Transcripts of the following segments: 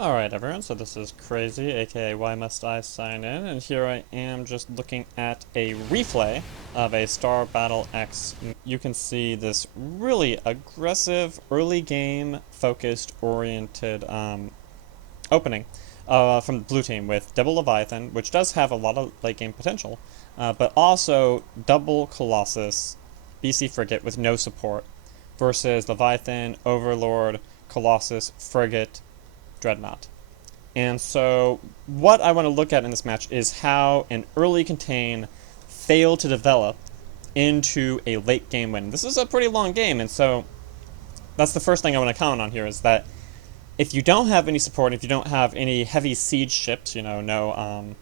Alright everyone, so this is Krazy, aka Why Must I Sign In, and here I am just looking at a replay of a Star Battle X. You can see this really aggressive, early game focused, oriented opening from the blue team with double Leviathan, which does have a lot of late game potential, but also double Colossus, BC Frigate with no support, versus Leviathan, Overlord, Colossus, Frigate, Dreadnought. And so what I want to look at in this match is how an early contain failed to develop into a late game win. This is a pretty long game, and so that's the first thing I want to comment on here, is that if you don't have any support, if you don't have any heavy siege ships, no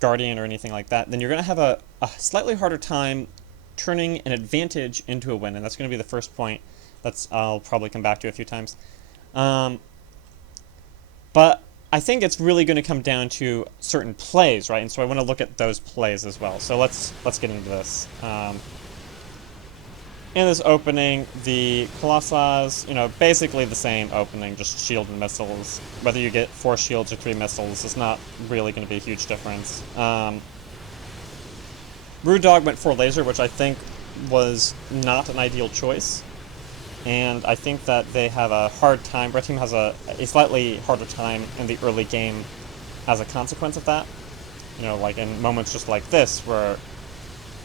Guardian or anything like that, then you're going to have a slightly harder time turning an advantage into a win, and that's going to be the first point I'll probably come back to a few times. But I think it's really going to come down to certain plays, right? And so I want to look at those plays as well. So let's get into this. In this opening, the Colossus, basically the same opening, just shield and missiles. Whether you get 4 shields or 3 missiles is not really going to be a huge difference. Rude Dog went for laser, which I think was not an ideal choice. And I think that they have a hard time. Red team has a slightly harder time in the early game as a consequence of that. Like in moments just like this, where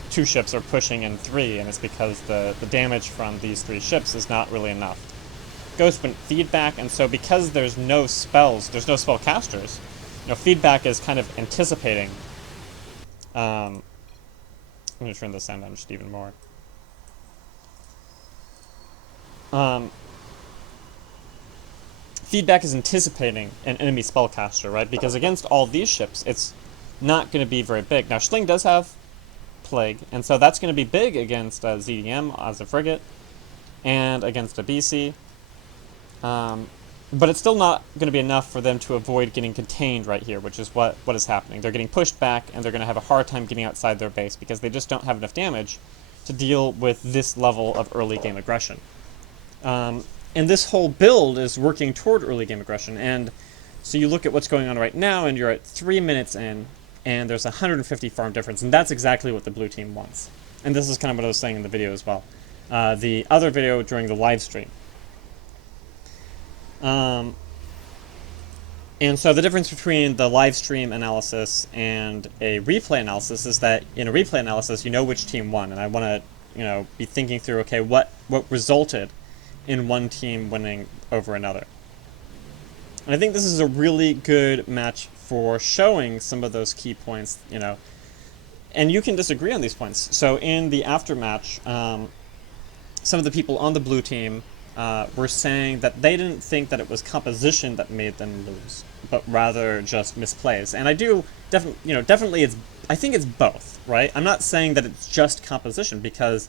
2 ships are pushing in 3, and it's because the damage from these 3 ships is not really enough. Ghost went feedback, and so because there's no spells, there's no spellcasters, feedback is kind of anticipating. I'm going to turn the sound down just even more. Feedback is anticipating an enemy spellcaster, right? Because against all these ships, it's not going to be very big. Now, Schling does have Plague, and so that's going to be big against ZDM as a frigate, and against a BC. But it's still not going to be enough for them to avoid getting contained right here, which is what is happening. They're getting pushed back, and they're going to have a hard time getting outside their base, because they just don't have enough damage to deal with this level of early game aggression. And this whole build is working toward early game aggression, and so you look at what's going on right now, and you're at 3 minutes in, and there's 150 farm difference, and that's exactly what the blue team wants. And this is kind of what I was saying in the video as well. The other video during the live stream. And so the difference between the live stream analysis and a replay analysis is that in a replay analysis, you know which team won, and I want to, be thinking through, okay, what resulted in one team winning over another. And I think this is a really good match for showing some of those key points, and you can disagree on these points. So in the aftermatch, some of the people on the blue team were saying that they didn't think that it was composition that made them lose, but rather just misplays. And I do definitely I think it's both, right? I'm not saying that it's just composition, because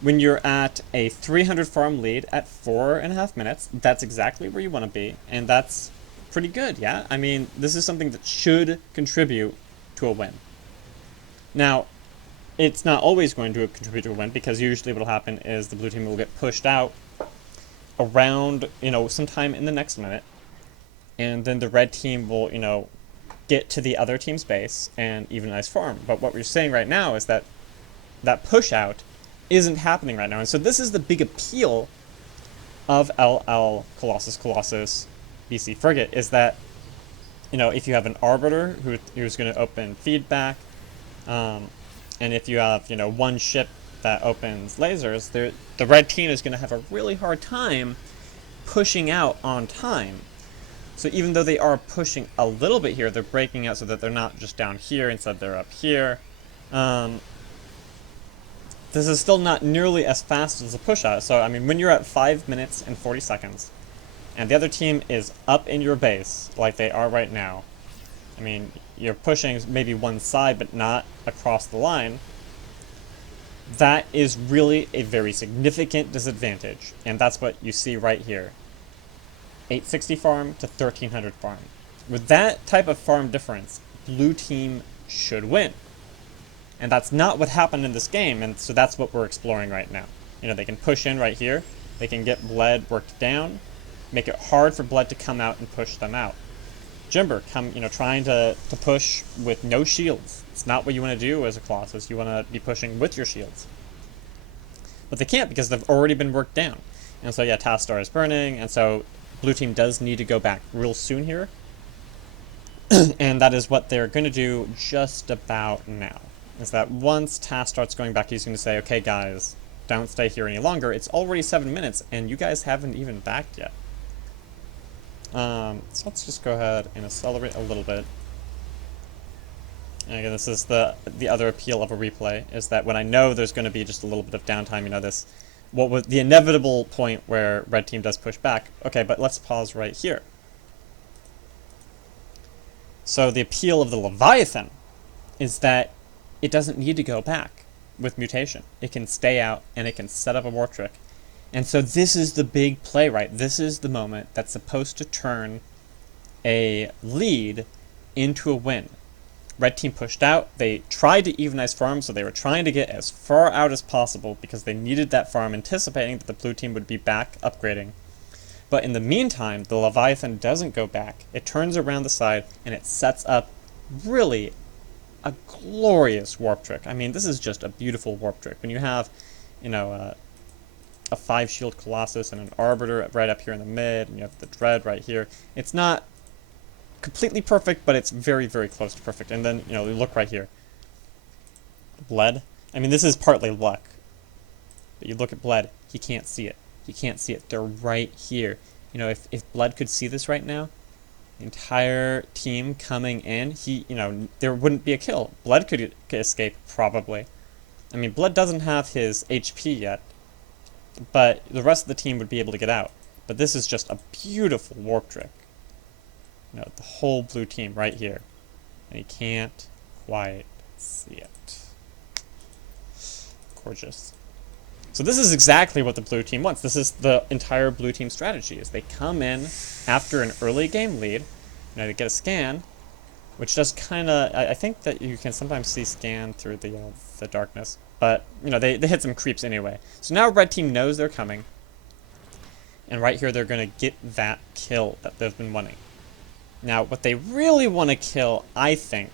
when you're at a 300 farm lead at 4.5 minutes, that's exactly where you want to be, and that's pretty good, yeah? I mean, this is something that should contribute to a win. Now, it's not always going to contribute to a win, because usually what will happen is the blue team will get pushed out around, sometime in the next minute, and then the red team will, get to the other team's base and evenize farm. But what we're saying right now is that that push out isn't happening right now. And so this is the big appeal of LL Colossus BC Frigate, is that, if you have an Arbiter who's going to open feedback, and if you have, one ship that opens lasers, the red team is going to have a really hard time pushing out on time. So even though they are pushing a little bit here, they're breaking out so that they're not just down here, instead they're up here. This is still not nearly as fast as a push out. So, I mean, when you're at 5 minutes and 40 seconds, and the other team is up in your base, like they are right now, I mean, you're pushing maybe one side, but not across the line, that is really a very significant disadvantage. And that's what you see right here. 860 farm to 1300 farm. With that type of farm difference, blue team should win. And that's not what happened in this game, and so that's what we're exploring right now. They can push in right here, they can get bled worked down, make it hard for Blood to come out and push them out. Jimber trying to push with no shields. It's not what you want to do as a Colossus. You want to be pushing with your shields. But they can't because they've already been worked down. And so yeah, Task Star is burning, and so blue team does need to go back real soon here. And that is what they're going to do just about now. Is that once Task starts going back, he's going to say, okay guys, don't stay here any longer. It's already 7 minutes, and you guys haven't even backed yet. So let's just go ahead and accelerate a little bit. And again, this is the other appeal of a replay, is that when I know there's going to be just a little bit of downtime, what was the inevitable point where red team does push back. Okay, but let's pause right here. So the appeal of the Leviathan is that it doesn't need to go back with mutation. It can stay out and it can set up a warp trick. And so this is the big play, right? This is the moment that's supposed to turn a lead into a win. Red team pushed out. They tried to evenize farms, so they were trying to get as far out as possible because they needed that farm, anticipating that the blue team would be back upgrading. But in the meantime, the Leviathan doesn't go back. It turns around the side, and it sets up really a glorious warp trick. I mean, this is just a beautiful warp trick. When you have, a 5-shield Colossus and an Arbiter right up here in the mid, and you have the Dread right here. It's not completely perfect, but it's very, very close to perfect. And then, you look right here. Bled. I mean, this is partly luck. But you look at Bled, he can't see it. He can't see it. They're right here. If Bled could see this right now, the entire team coming in, there wouldn't be a kill. Bled could escape, probably. I mean, Bled doesn't have his HP yet, but the rest of the team would be able to get out. But this is just a beautiful warp trick. The whole blue team right here. And he can't quite see it. Gorgeous. So this is exactly what the blue team wants. This is the entire blue team strategy, is they come in after an early game lead, to get a scan, which does kind of, I think that you can sometimes see scan through the darkness, but, they hit some creeps anyway. So now red team knows they're coming, and right here they're going to get that kill that they've been wanting. Now, what they really want to kill, I think,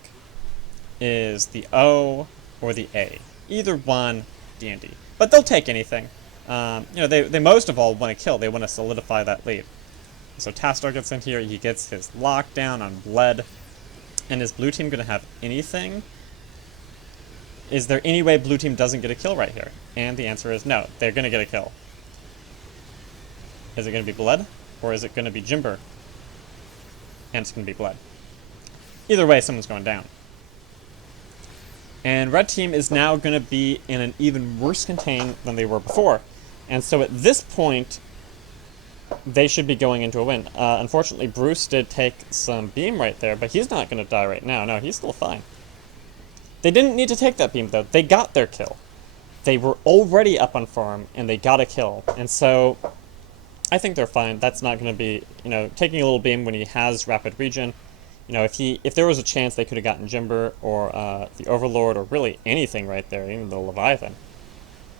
is the O or the A. Either one, dandy. But they'll take anything. They most of all want to kill. They want to solidify that lead. So Tastar gets in here. He gets his lockdown on Bled. And is blue team going to have anything? Is there any way blue team doesn't get a kill right here? And the answer is no. They're going to get a kill. Is it going to be Bled? Or is it going to be Jimber? And it's going to be Bled. Either way, someone's going down. And red team is now going to be in an even worse contain than they were before. And so at this point, they should be going into a win. Unfortunately, Bruce did take some beam right there, but he's not going to die right now. No, he's still fine. They didn't need to take that beam, though. They got their kill. They were already up on farm, and they got a kill. And so I think they're fine. That's not going to be, taking a little beam when he has rapid regen. If there was a chance they could have gotten Jimber or the Overlord or really anything right there, even the Leviathan,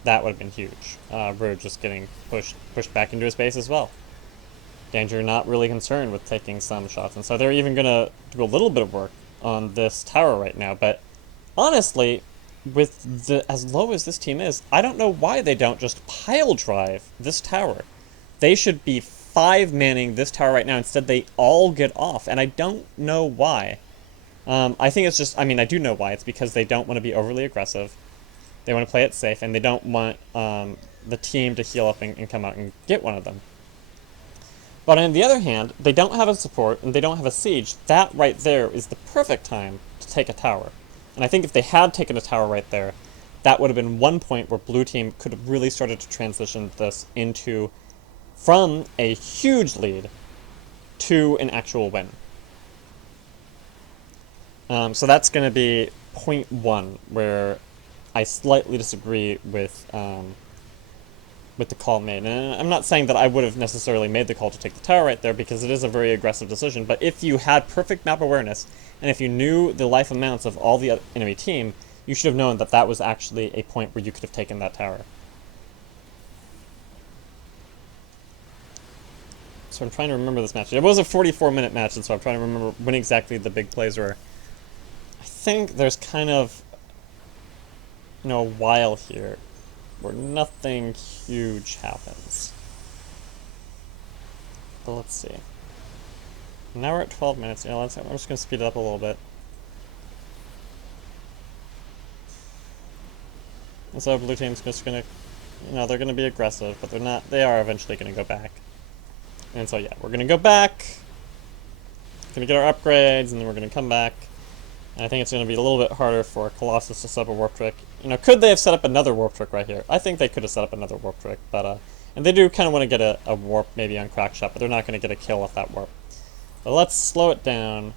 that would have been huge. We're just getting pushed back into his base as well. Danger not really concerned with taking some shots, and so they're even going to do a little bit of work on this tower right now. But honestly, with as low as this team is, I don't know why they don't just pile drive this tower. They should be 5-manning this tower right now. Instead, they all get off, and I don't know why. I think it's just, I do know why. It's because they don't want to be overly aggressive. They want to play it safe, and they don't want the team to heal up and come out and get one of them. But on the other hand, they don't have a support, and they don't have a siege. That right there is the perfect time to take a tower. And I think if they had taken a tower right there, that would have been one point where blue team could have really started to transition this into from a huge lead to an actual win. So that's going to be point 1, where I slightly disagree with the call made. And I'm not saying that I would have necessarily made the call to take the tower right there, because it is a very aggressive decision. But if you had perfect map awareness, and if you knew the life amounts of all the enemy team, you should have known that that was actually a point where you could have taken that tower. So I'm trying to remember this match. It was a 44-minute match, and so I'm trying to remember when exactly the big plays were. I think there's kind of, a while here where nothing huge happens. But let's see. Now we're at 12 minutes. I'm just going to speed it up a little bit. And so blue team's just going to, they're going to be aggressive, but they're not. They are eventually going to go back. And so yeah, we're going to go back. Going to get our upgrades, and then we're going to come back. And I think it's going to be a little bit harder for Colossus to set up a warp trick. Could they have set up another warp trick right here? I think they could have set up another warp trick, but and they do kind of want to get a warp maybe on Crackshot, but they're not going to get a kill off that warp. But let's slow it down,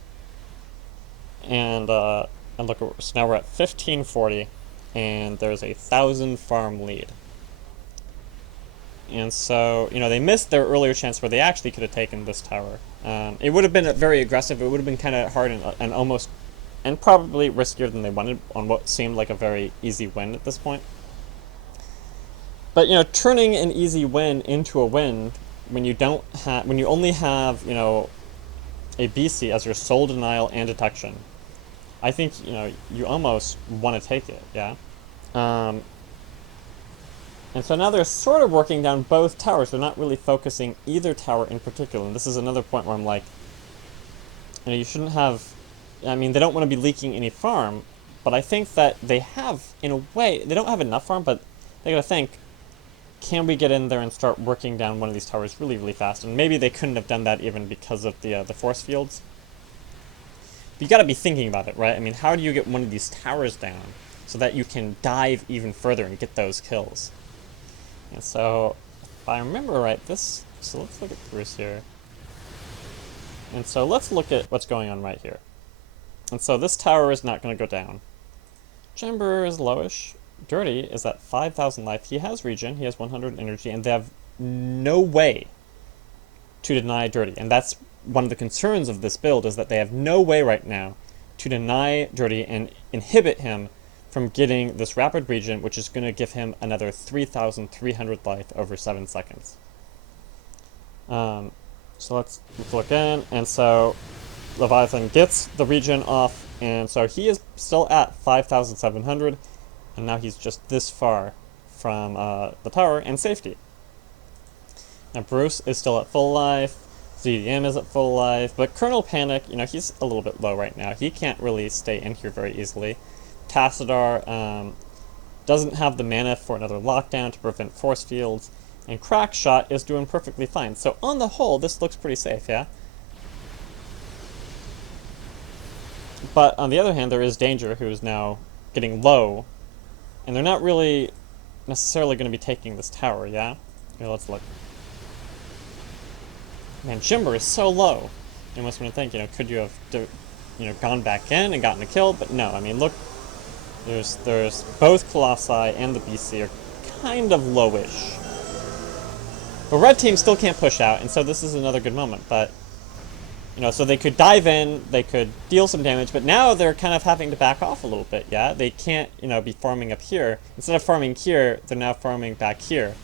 and look. So now we're at 1540, and there's a 1,000 farm lead. And so they missed their earlier chance where they actually could have taken this tower. It would have been very aggressive. It would have been kind of hard and almost, and probably riskier than they wanted on what seemed like a very easy win at this point. But turning an easy win into a win when you only have a BC as your sole denial and detection, I think you almost want to take it, yeah. And so now they're sort of working down both towers. They're not really focusing either tower in particular. And this is another point where I'm like, you shouldn't have. I mean, they don't want to be leaking any farm, but I think that they have, in a way, they don't have enough farm, but they gotta think, can we get in there and start working down one of these towers really, really fast? And maybe they couldn't have done that even because of the force fields. But you gotta be thinking about it, right? I mean, how do you get one of these towers down so that you can dive even further and get those kills? And so, if I remember right, so let's look at Bruce here. And so let's look at what's going on right here. And so this tower is not going to go down. Chamber is lowish. Dirty is at 5,000 life. He has regen, he has 100 energy, and they have no way to deny Dirty. And that's one of the concerns of this build, is that they have no way right now to deny Dirty and inhibit him from getting this rapid regen, which is going to give him another 3,300 life over 7 seconds. So let's look in, and so Leviathan gets the regen off, and so he is still at 5,700, and now he's just this far from the tower and safety. Now Bruce is still at full life, ZDM is at full life, but Colonel Panic, he's a little bit low right now. He can't really stay in here very easily. Tassadar doesn't have the mana for another lockdown to prevent force fields, and Crackshot is doing perfectly fine. So on the whole, this looks pretty safe, yeah? But on the other hand, there is Danger, who is now getting low, and they're not really necessarily going to be taking this tower, yeah? Here, let's look. Man, Jimber is so low. You must want to think, could you have, gone back in and gotten a kill? But no, I mean, look, there's both Colossi and the BC are kind of lowish. But red team still can't push out, and so this is another good moment, but so they could dive in, they could deal some damage, but now they're kind of having to back off a little bit, yeah? They can't, be farming up here. Instead of farming here, they're now farming back here.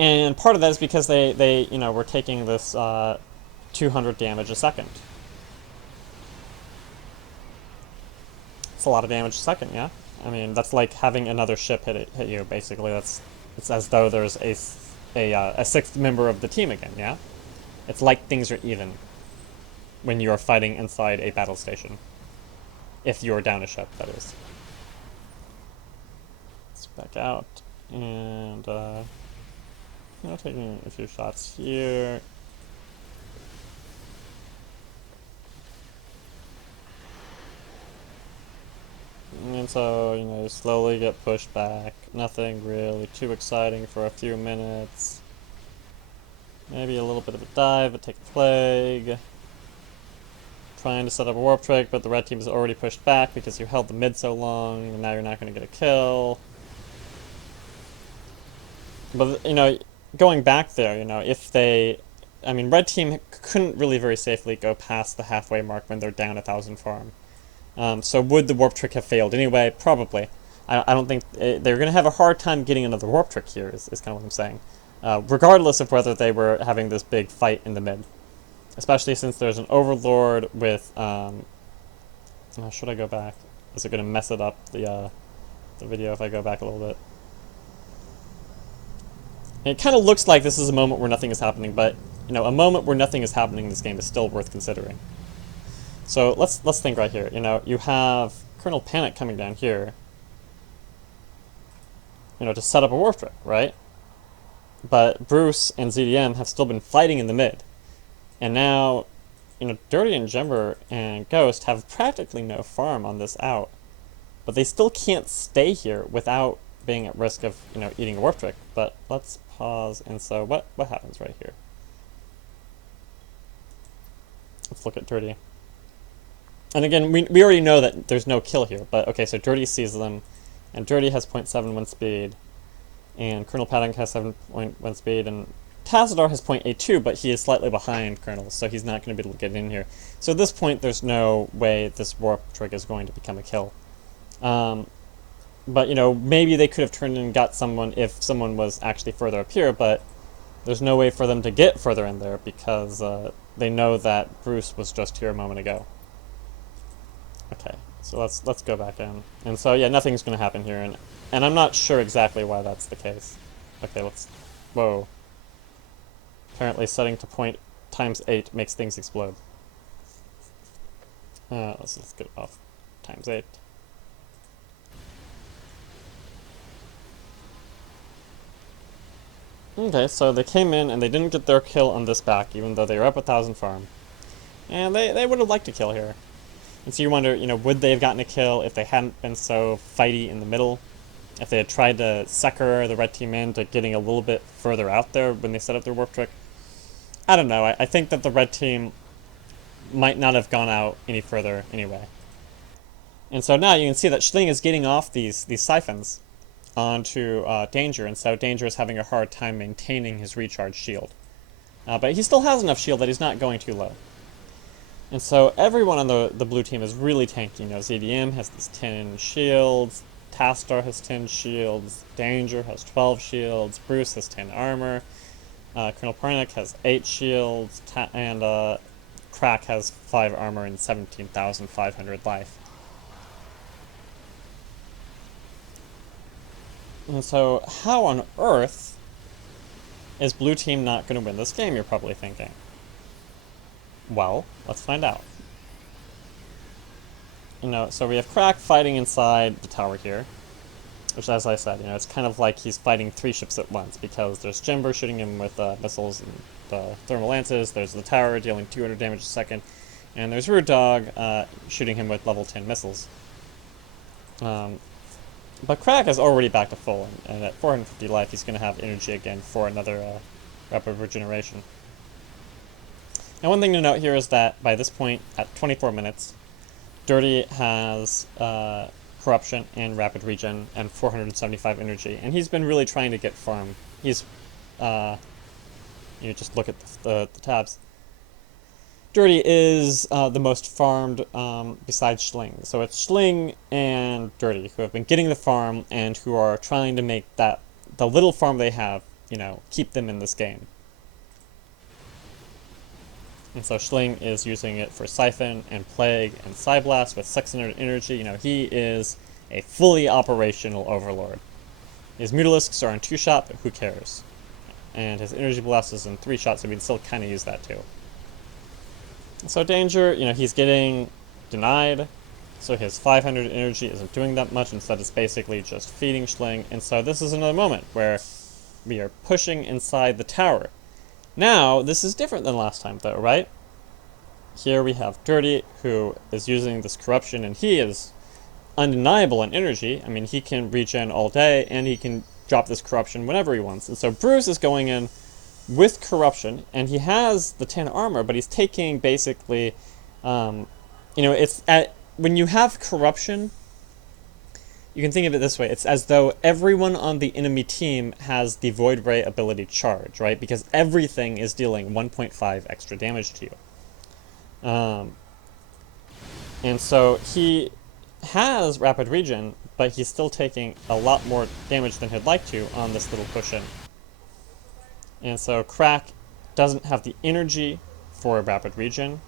And part of that is because they were taking this 200 damage a second. It's a lot of damage a second, yeah? I mean, that's like having another ship hit you, basically. It's as though there's a sixth member of the team again, yeah? It's like things are even when you're fighting inside a battle station. If you're down a ship, that is. Let's back out. And, taking a few shots here. And so, you slowly get pushed back. Nothing really too exciting for a few minutes. Maybe a little bit of a dive, but take a plague. Trying to set up a warp trick, but the red team is already pushed back because you held the mid so long, and now you're not going to get a kill. But, going back there, if they... I mean, red team couldn't really very safely go past the halfway mark when they're down 1,000 farm. So would the warp trick have failed anyway? Probably. I don't think... they're going to have a hard time getting another warp trick here, is kind of what I'm saying. regardless of whether they were having this big fight in the mid. Especially since there's an Overlord with, should I go back? Is it going to mess it up, the video, if I go back a little bit? And it kind of looks like this is a moment where nothing is happening, but, you know, a moment where nothing is happening in this game is still worth considering. So let's think right here. You know, you have Colonel Panic coming down here, you know, to set up a warp trick, right? But Bruce and ZDM have still been fighting in the mid. And now, you know, Dirty and Jember and Ghost have practically no farm on this out. But they still can't stay here without being at risk of, you know, eating a warp trick. But let's pause, and so what happens right here? Let's look at Dirty. And again, we already know that there's no kill here, but okay, so Dirty sees them, and Dirty has 0.71 speed, and Colonel Paddock has 7.1 speed, and Tazadar has 0.82, but he is slightly behind Colonel, so he's not going to be able to get in here. So at this point, there's no way this warp trick is going to become a kill. But, you know, maybe they could have turned in and got someone if someone was actually further up here, but there's no way for them to get further in there because they know that Bruce was just here a moment ago. Okay, so let's go back in. And so, yeah, nothing's going to happen here, and I'm not sure exactly why that's the case. Okay, whoa. Apparently setting to point ×8 makes things explode. Let's get it off ×8. Okay, so they came in and they didn't get their kill on this back, even though they were up 1,000 farm. And they would have liked to kill here. And so you wonder, you know, would they have gotten a kill if they hadn't been so fighty in the middle? If they had tried to sucker the red team into getting a little bit further out there when they set up their warp trick? I don't know. I think that the red team might not have gone out any further anyway. And so now you can see that Schling is getting off these siphons onto Danger, and so Danger is having a hard time maintaining his recharge shield. But he still has enough shield that he's not going too low. And so everyone on the blue team is really tanky. You know, ZDM has these 10 shields, Tastar has 10 shields, Danger has 12 shields, Bruce has 10 armor, Colonel Parnick has 8 shields, and Crack has 5 armor and 17,500 life. And so, how on earth is blue team not going to win this game, you're probably thinking? Well, let's find out. You know, so we have Crack fighting inside the tower here, which, as I said, you know, it's kind of like he's fighting 3 ships at once, because there's Jember shooting him with missiles and thermal lances, there's the tower dealing 200 damage a second, and there's Rude Dog shooting him with level 10 missiles. But Crack is already back to full, and at 450 life he's going to have energy again for another rapid regeneration. And one thing to note here is that by this point, at 24 minutes, Dirty has Corruption and Rapid Regen and 475 energy, and he's been really trying to get farm. He's, you just look at the tabs. Dirty is the most farmed besides Schling. So it's Schling and Dirty who have been getting the farm and who are trying to make the little farm they have, you know, keep them in this game. And so Schling is using it for Siphon and Plague and Psyblast with 600 energy. You know, he is a fully operational Overlord. His Mutalisks are in 2-shot, but who cares? And his Energy Blast is in 3-shot, so we can still kind of use that too. So Danger, you know, he's getting denied, so his 500 energy isn't doing that much, instead it's basically just feeding Schling, and so this is another moment where we are pushing inside the tower. Now, this is different than last time though, right? Here we have Dirty, who is using this Corruption, and he is undeniable in energy. I mean, he can regen all day, and he can drop this Corruption whenever he wants, and so Bruce is going in with Corruption, and he has the 10 armor, but he's taking basically, you know, when you have Corruption, you can think of it this way. It's as though everyone on the enemy team has the Void Ray ability charge, right? Because everything is dealing 1.5 extra damage to you. And so he has Rapid Regen, but he's still taking a lot more damage than he'd like to on this little push-in. And so Crack doesn't have the energy for a rapid regen.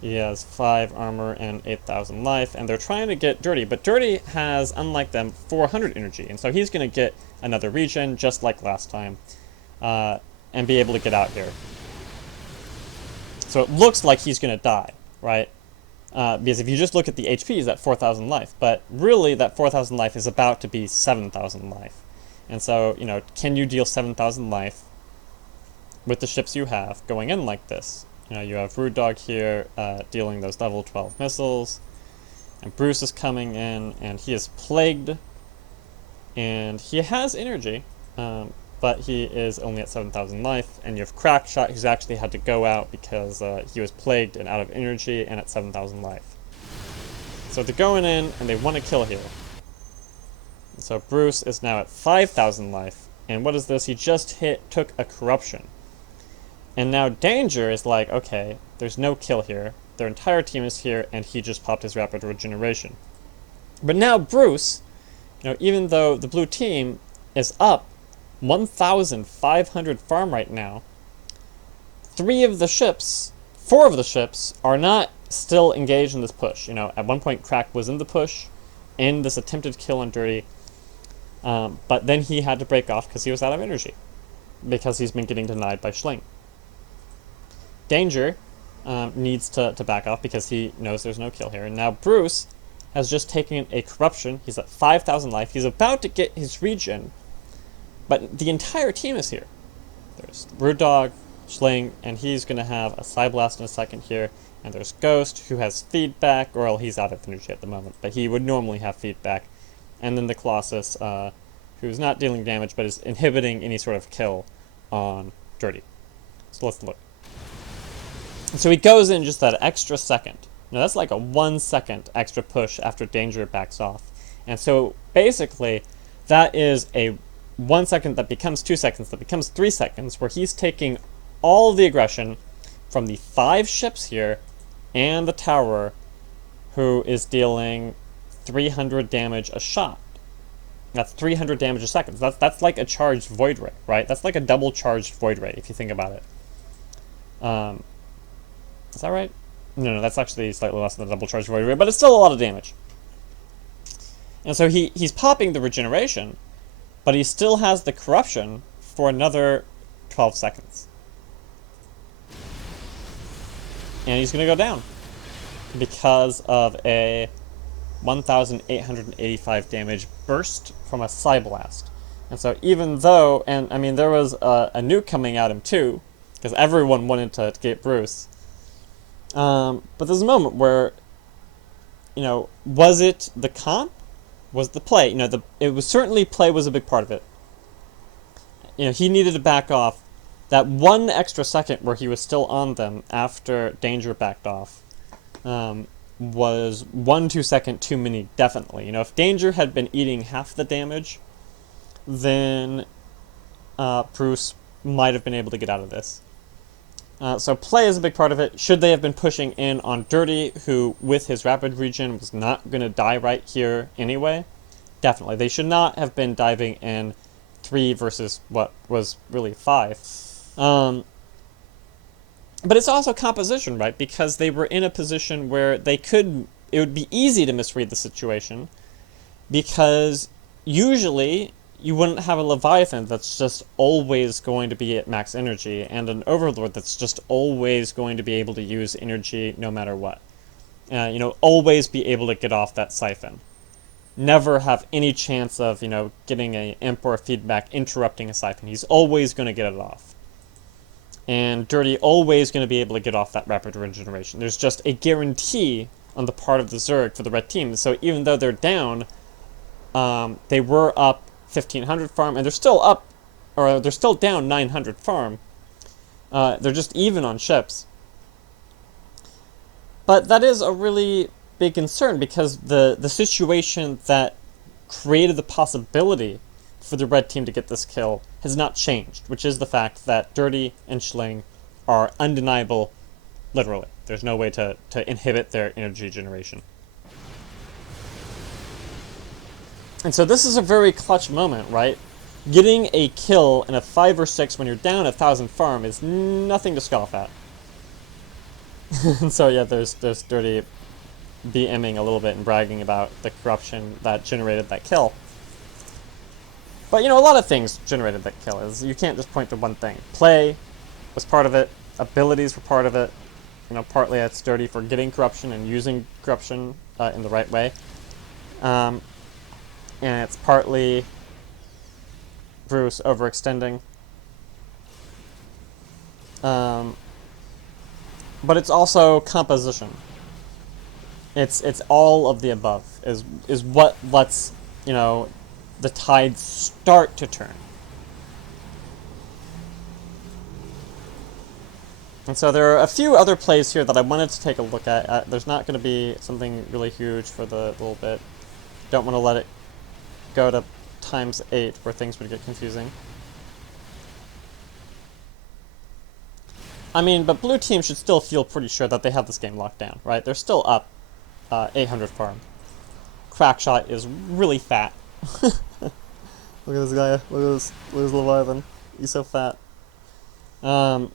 He has 5 armor and 8,000 life, and they're trying to get Dirty, but Dirty has, unlike them, 400 energy, and so he's going to get another regen, just like last time, and be able to get out here. So it looks like he's going to die, right? Because if you just look at the HP, he's at 4,000 life, but really that 4,000 life is about to be 7,000 life. And so, you know, can you deal 7,000 life with the ships you have going in like this? You know, you have Rude Dog here dealing those level 12 missiles, and Bruce is coming in, and he is plagued, and he has energy, but he is only at 7,000 life, and you have Crackshot, who's actually had to go out because he was plagued and out of energy and at 7,000 life. So they're going in, and they want to kill here. And so Bruce is now at 5,000 life, and what is this? He just took a corruption. And now Danger is like, okay, there's no kill here. Their entire team is here, and he just popped his rapid regeneration. But now Bruce, you know, even though the blue team is up 1,500 farm right now, 4 of the ships are not still engaged in this push. You know, at one point Crack was in the push, in this attempted kill on Dirty, but then he had to break off because he was out of energy, because he's been getting denied by Schling. Danger needs to back off because he knows there's no kill here. And now Bruce has just taken a corruption. He's at 5,000 life. He's about to get his regen, but the entire team is here. There's Rude Dog, Schling, and he's going to have a Psy Blast in a second here. And there's Ghost, who has feedback, or well, he's out of energy at the moment, but he would normally have feedback. And then the Colossus, who's not dealing damage, but is inhibiting any sort of kill on Dirty. So let's look. So he goes in just that extra second. Now that's like a 1 second extra push after Danger backs off. And so basically that is a 1 second that becomes 2 seconds, that becomes 3 seconds, where he's taking all the aggression from the 5 ships here and the tower, who is dealing 300 damage a shot. That's 300 damage a second. That's like a charged Void Ray, right? That's like a double charged Void Ray if you think about it. Is that right? No, that's actually slightly less than the double charge Void Ray, but it's still a lot of damage. And so he's popping the regeneration, but he still has the corruption for another 12 seconds. And he's going to go down because of a 1,885 damage burst from a Psy Blast. And so even though, and I mean, there was a nuke coming at him too, because everyone wanted to get Bruce. But there's a moment where, you know, was it the comp? Was the play? You know, it was certainly play was a big part of it. You know, he needed to back off. That 1 extra second where he was still on them after Danger backed off was 1-2 second too many, definitely. You know, if Danger had been eating half the damage, then Bruce might have been able to get out of this. So play is a big part of it. Should they have been pushing in on Dirty, who with his rapid regen was not going to die right here anyway? Definitely. They should not have been diving in 3 versus what was really 5. But it's also composition, right? Because they were in a position where it would be easy to misread the situation, because usually you wouldn't have a Leviathan that's just always going to be at max energy, and an Overlord that's just always going to be able to use energy no matter what. You know, always be able to get off that siphon. Never have any chance of, you know, getting an imp or a feedback interrupting a siphon. He's always going to get it off. And Dirty always going to be able to get off that rapid regeneration. There's just a guarantee on the part of the Zerg for the red team. So even though they're down, they were up 1,500 farm, and they're still up, or they're still down 900 farm. They're just even on ships. But that is a really big concern, because the situation that created the possibility for the red team to get this kill has not changed, which is the fact that Dirty and Schling are undeniable, literally. There's no way to inhibit their energy generation. And so this is a very clutch moment, right? Getting a kill in a 5 or 6 when you're down 1,000 farm is nothing to scoff at. So yeah, there's Dirty BMing a little bit and bragging about the corruption that generated that kill. But, you know, a lot of things generated that kill. Is you can't just point to one thing. Play was part of it. Abilities were part of it. You know, partly it's Dirty for getting corruption and using corruption in the right way. And it's partly Bruce overextending. But it's also composition. It's all of the above is what lets, you know, the tide start to turn. And so there are a few other plays here that I wanted to take a look at. There's not going to be something really huge for the little bit. Don't want to let it go to ×8 where things would get confusing. I mean, but blue team should still feel pretty sure that they have this game locked down, right? They're still up 800 farm. Crackshot is really fat. Look at this guy. Look at this Leviathan. He's so fat. You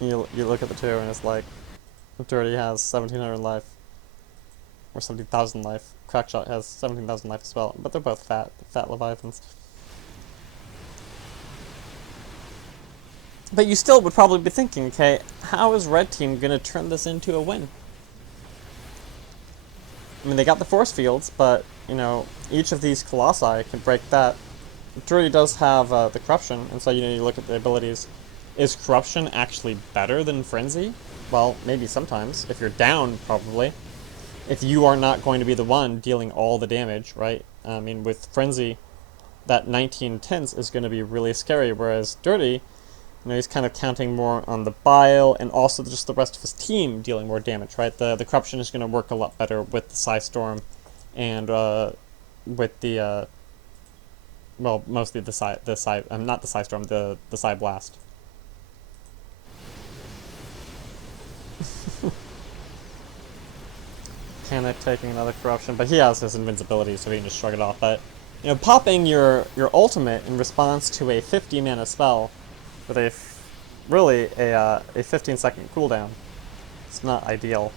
look at the two and it's like, Dirty has 1,700 life. Or 17,000 life. Crackshot has 17,000 life as well. But they're both fat Leviathans. But you still would probably be thinking, okay, how is red team going to turn this into a win? I mean, they got the force fields, but, you know, each of these Colossi can break that. Dirty does have the corruption, and so, you know, you look at the abilities. Is corruption actually better than frenzy? Well, maybe sometimes. If you're down, probably. If you are not going to be the one dealing all the damage, right? I mean, with frenzy, that 19 tenths is going to be really scary, whereas Dirty, you know, he's kind of counting more on the bile and also just the rest of his team dealing more damage, right? The corruption is going to work a lot better with the Psy Storm and with the well, mostly the Psy not the Psy Storm, the Psy Blast. Panic taking another corruption, but he has his invincibility, so he can just shrug it off. But, you know, popping your ultimate in response to a 50 mana spell with really a 15-second cooldown, it's not ideal.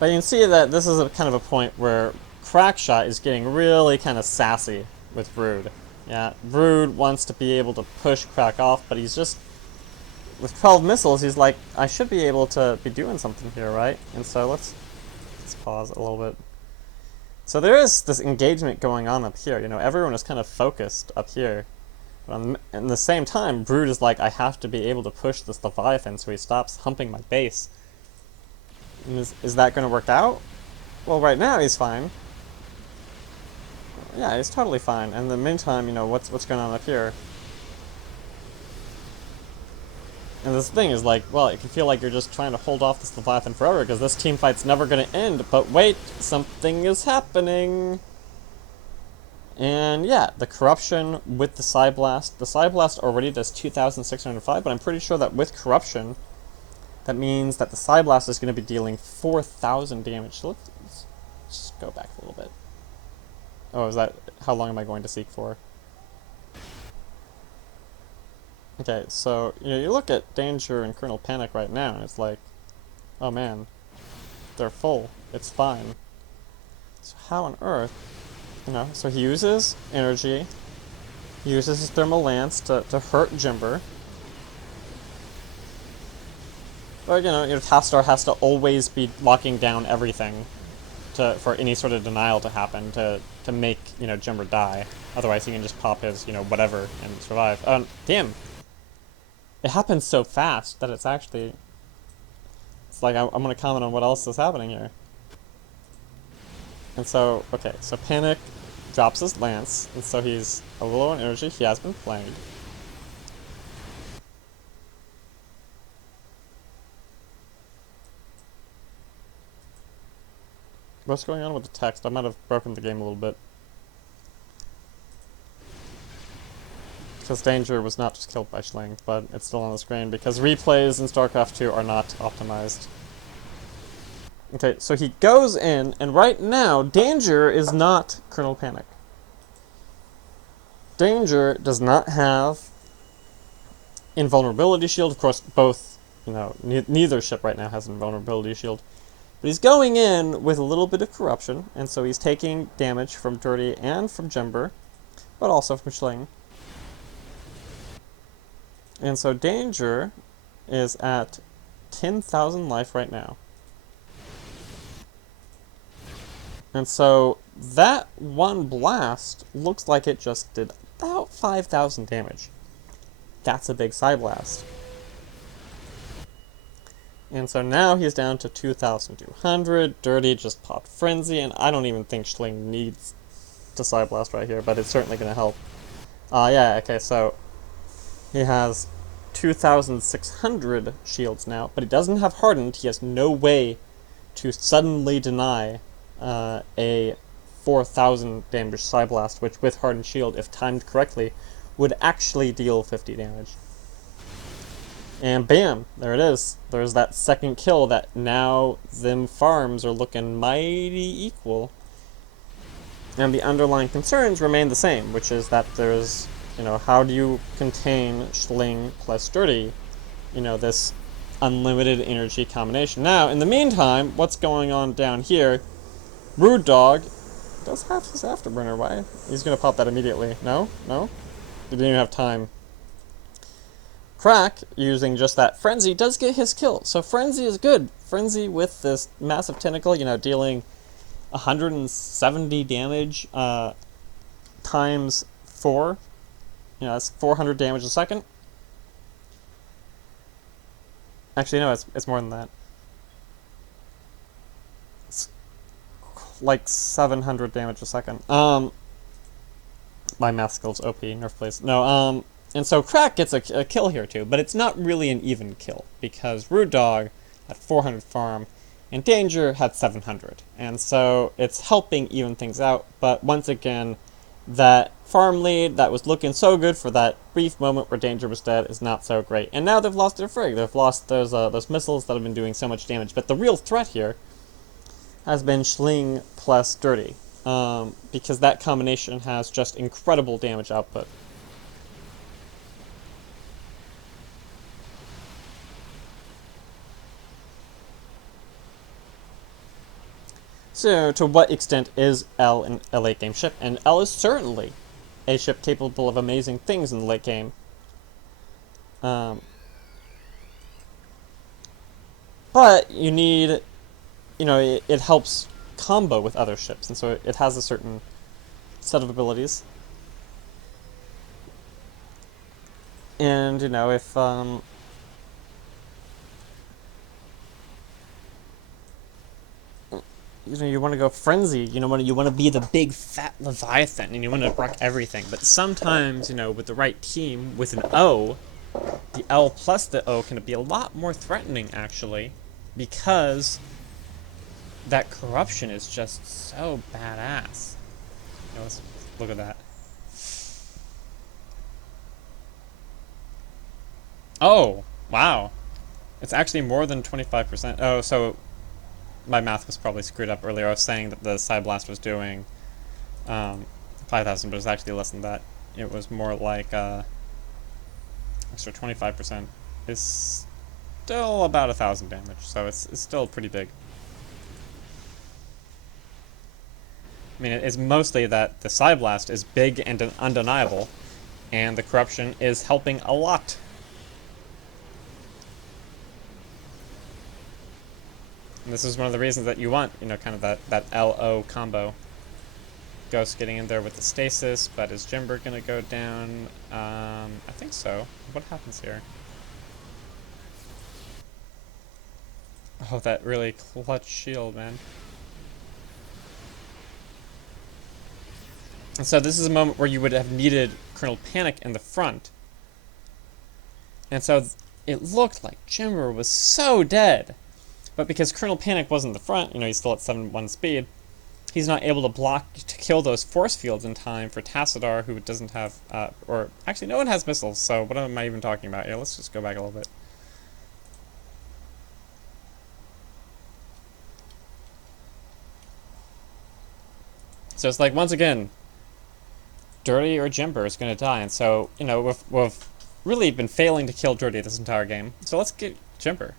But you can see that this is kind of a point where Crackshot is getting really kind of sassy with Brood. Yeah, Brood wants to be able to push Crack off, but he's just, with 12 missiles, he's like, I should be able to be doing something here, right? And so let's pause a little bit. So there is this engagement going on up here. You know, everyone is kind of focused up here. But at the same time, Brood is like, I have to be able to push this Leviathan so he stops humping my base. And is that going to work out? Well, right now he's fine. Yeah, he's totally fine. And in the meantime, you know, what's going on up here? And this thing is like, well, it can feel like you're just trying to hold off this Leviathan forever because this team fight's never going to end. But wait, something is happening. And yeah, the corruption with the Psy Blast. The Psy Blast already does 2,605, but I'm pretty sure that with corruption, that means that the Psy Blast is going to be dealing 4,000 damage. So let's just go back a little bit. Oh, is that, how long am I going to seek for? Okay, so, you know, you look at Danger and Colonel Panic right now, and it's like, oh man, they're full. It's fine. So how on earth, you know, so he uses energy, he uses his Thermal Lance to hurt Jimber. But, you know, Tastar has to always be locking down everything for any sort of denial to happen, to make, you know, Jimber die. Otherwise he can just pop his, you know, whatever and survive. Damn. It happens so fast that it's actually... It's like, I'm going to comment on what else is happening here. And so, okay, so Panic drops his Lance, and so he's a little low on energy. He has been flanked. What's going on with the text? I might have broken the game a little bit. Because Danger was not just killed by Schling, but it's still on the screen because replays in StarCraft 2 are not optimized. Okay, so he goes in, and right now, Danger is not Colonel Panic. Danger does not have invulnerability shield. Of course, both, neither ship right now has invulnerability shield. But he's going in with a little bit of corruption, and so he's taking damage from Dirty and from Jember, but also from Schling. And so Danger is at 10,000 life right now. And so that one blast looks like it just did about 5,000 damage. That's a big side blast. And so now he's down to 2,200. Dirty just popped Frenzy, and I don't even think Schling needs to side blast right here, but it's certainly going to help. Yeah, okay, so he has 2,600 shields now, but he doesn't have Hardened. He has no way to suddenly deny a 4,000 damage side blast, which with Hardened Shield, if timed correctly, would actually deal 50 damage. And bam, there it is. There's that second kill that now them farms are looking mighty equal. And the underlying concerns remain the same, which is that there's, how do you contain Schling plus Dirty? This unlimited energy combination. Now, in the meantime, what's going on down here? Rude Dog does have his Afterburner. Why? He's going to pop that immediately. No? No? He didn't even have time. Crack, using just that Frenzy, does get his kill. So Frenzy is good. Frenzy with this massive tentacle, dealing 170 damage times 4. That's 400 damage a second. Actually, no, it's more than that. It's like 700 damage a second. My math skills OP, nerf please. No, and so Crack gets a kill here too, but it's not really an even kill, because Rude Dog had 400 farm, and Danger had 700. And so it's helping even things out, but once again, that farm lead that was looking so good for that brief moment where Danger was dead is not so great. And now they've lost their frig. They've lost those missiles that have been doing so much damage. But the real threat here has been Schling plus Dirty, because that combination has just incredible damage output. So, to what extent is L a late game ship? And L is certainly a ship capable of amazing things in the late game. But you need, it helps combo with other ships, and so it has a certain set of abilities. And, if, you want to go Frenzy, you want to be the big fat Leviathan, and you want to wreck everything. But sometimes, with the right team, with an O, the L plus the O can be a lot more threatening, actually, because that corruption is just so badass. Let's look at that. Oh, wow. It's actually more than 25%. Oh, so my math was probably screwed up earlier. I was saying that the Side Blast was doing 5,000, but it was actually less than that. It was more like extra 25% is still about 1,000 damage, so it's still pretty big. I mean, it's mostly that the Side Blast is big and undeniable, and the corruption is helping a lot. And this is one of the reasons that you want, kind of that LO combo. Ghost getting in there with the stasis, but is Jimber gonna go down? I think so. What happens here? Oh, that really clutch shield, man. And so this is a moment where you would have needed Colonel Panic in the front. And so it looked like Jimber was so dead. But because Colonel Panic wasn't in the front, he's still at 7-1 speed, he's not able to kill those force fields in time for Tassadar, who doesn't have, or actually no one has missiles, so what am I even talking about here? Let's just go back a little bit. So it's like, once again, Dirty or Jimber is going to die. And so, we've really been failing to kill Dirty this entire game. So let's get Jimber,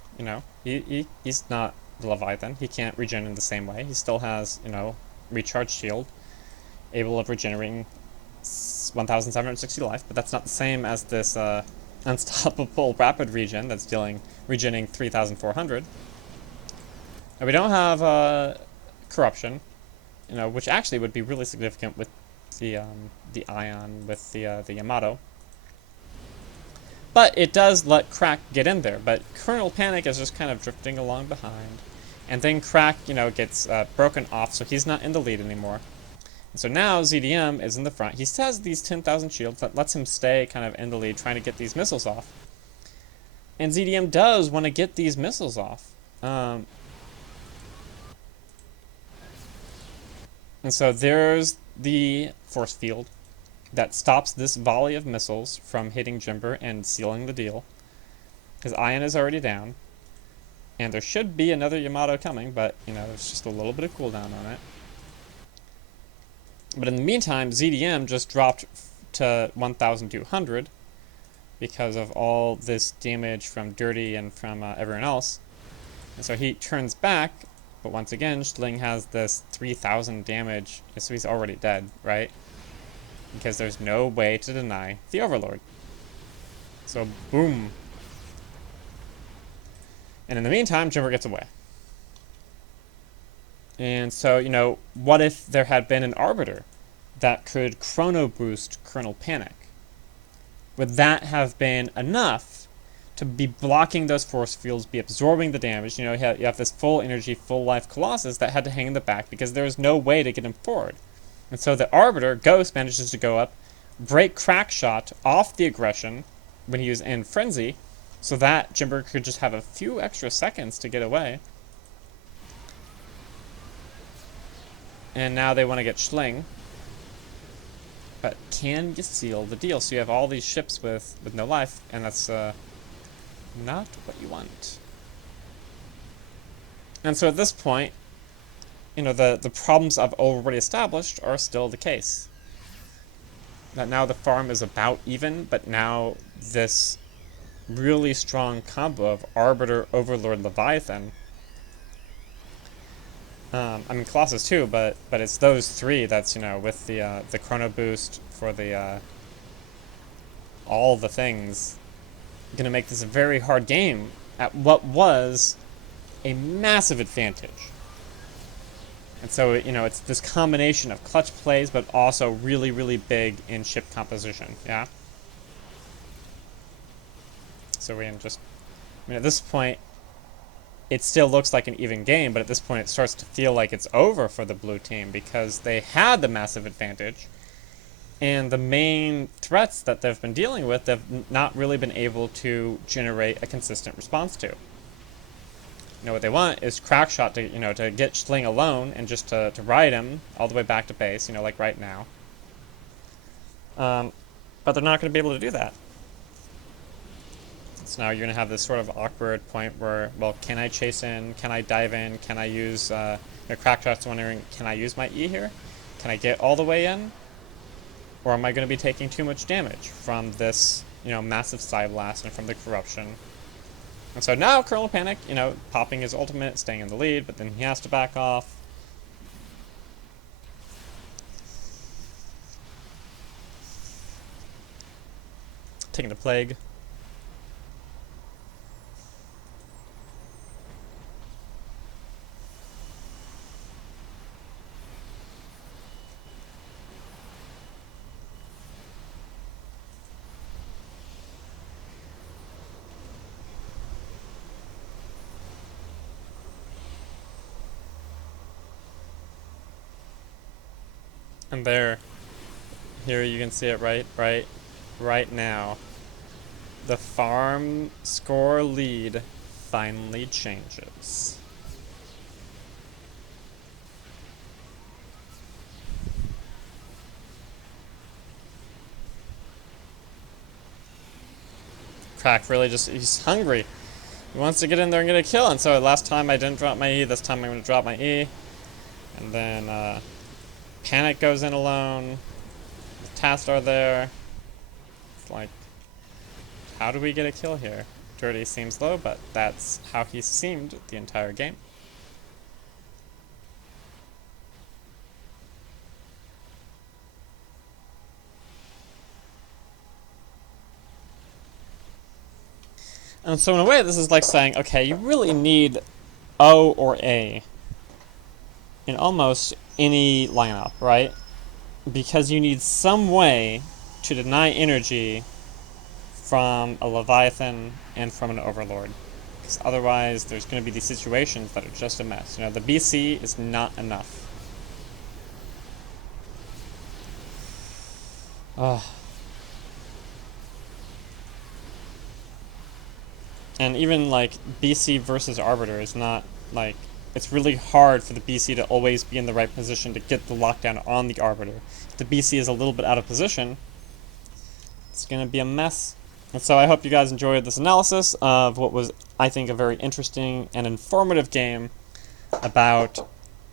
He's not the Leviathan. He can't regen in the same way. He still has, recharge shield, able of regenerating 1,760 life, but that's not the same as this unstoppable rapid regen that's regening 3,400. And we don't have corruption, which actually would be really significant with the Ion, with the Yamato. But it does let Crack get in there, but Colonel Panic is just kind of drifting along behind. And then Crack, gets broken off, so he's not in the lead anymore. And so now ZDM is in the front. He has these 10,000 shields that lets him stay kind of in the lead, trying to get these missiles off. And ZDM does want to get these missiles off. And so there's the force field that stops this volley of missiles from hitting Jimber and sealing the deal. His Ion is already down. And there should be another Yamato coming, but, there's just a little bit of cooldown on it. But in the meantime, ZDM just dropped to 1,200 because of all this damage from Dirty and from everyone else. And so he turns back, but once again, Schling has this 3,000 damage, so he's already dead, right? Because there's no way to deny the Overlord. So, boom. And in the meantime, Jimber gets away. And so, what if there had been an Arbiter that could chrono boost Colonel Panic? Would that have been enough to be blocking those force fields, be absorbing the damage? You have this full energy, full life Colossus that had to hang in the back because there was no way to get him forward. And so the Arbiter, Ghost, manages to go up, break Crackshot off the aggression when he was in Frenzy, so that Jimber could just have a few extra seconds to get away. And now they want to get Schling. But can you seal the deal? So you have all these ships with no life, and that's not what you want. And so at this point, the problems I've already established are still the case. That now the farm is about even, but now this really strong combo of Arbiter, Overlord, Leviathan. Colossus too, but it's those three that's, with the chrono boost for the all the things, gonna make this a very hard game at what was a massive advantage. And so, it's this combination of clutch plays, but also really, really big in ship composition, yeah? So we can just, at this point, it still looks like an even game, but at this point it starts to feel like it's over for the blue team because they had the massive advantage, and the main threats that they've been dealing with, they've not really been able to generate a consistent response to. What they want is Crackshot to, to get Schling alone and just to ride him all the way back to base, like right now. But they're not going to be able to do that. So now you're going to have this sort of awkward point where, well, can I chase in? Can I dive in? Can I use, Crackshot's wondering, can I use my E here? Can I get all the way in? Or am I going to be taking too much damage from this, massive side blast and from the corruption? And so now Colonel Panic, popping his ultimate, staying in the lead, but then he has to back off. Taking the Plague. And here you can see it right now. The farm score lead finally changes. Crack really he's hungry. He wants to get in there and get a kill, and so last time I didn't drop my E, this time I'm going to drop my E. And then, Panic goes in alone. The Tastar there. It's like, how do we get a kill here? Dirty seems low, but that's how he seemed the entire game. And so in a way, this is like saying, okay, you really need O or A in almost any lineup, right? Because you need some way to deny energy from a Leviathan and from an Overlord. Because otherwise, there's going to be these situations that are just a mess. You know, the BC is not enough. Ugh. And even, like, BC versus Arbiter is not, like, it's really hard for the BC to always be in the right position to get the lockdown on the Arbiter. If the BC is a little bit out of position, it's going to be a mess. And so I hope you guys enjoyed this analysis of what was, I think, a very interesting and informative game about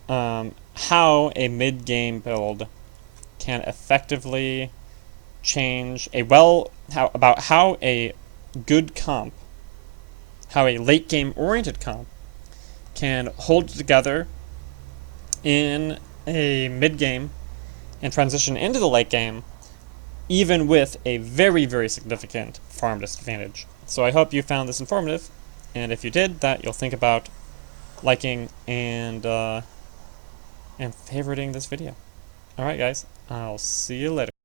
how a mid-game build can effectively change about how a good comp, how a late-game oriented comp can hold together in a mid-game and transition into the late game, even with a very, very significant farm disadvantage. So I hope you found this informative, and if you did, that you'll think about liking and favoriting this video. Alright guys, I'll see you later.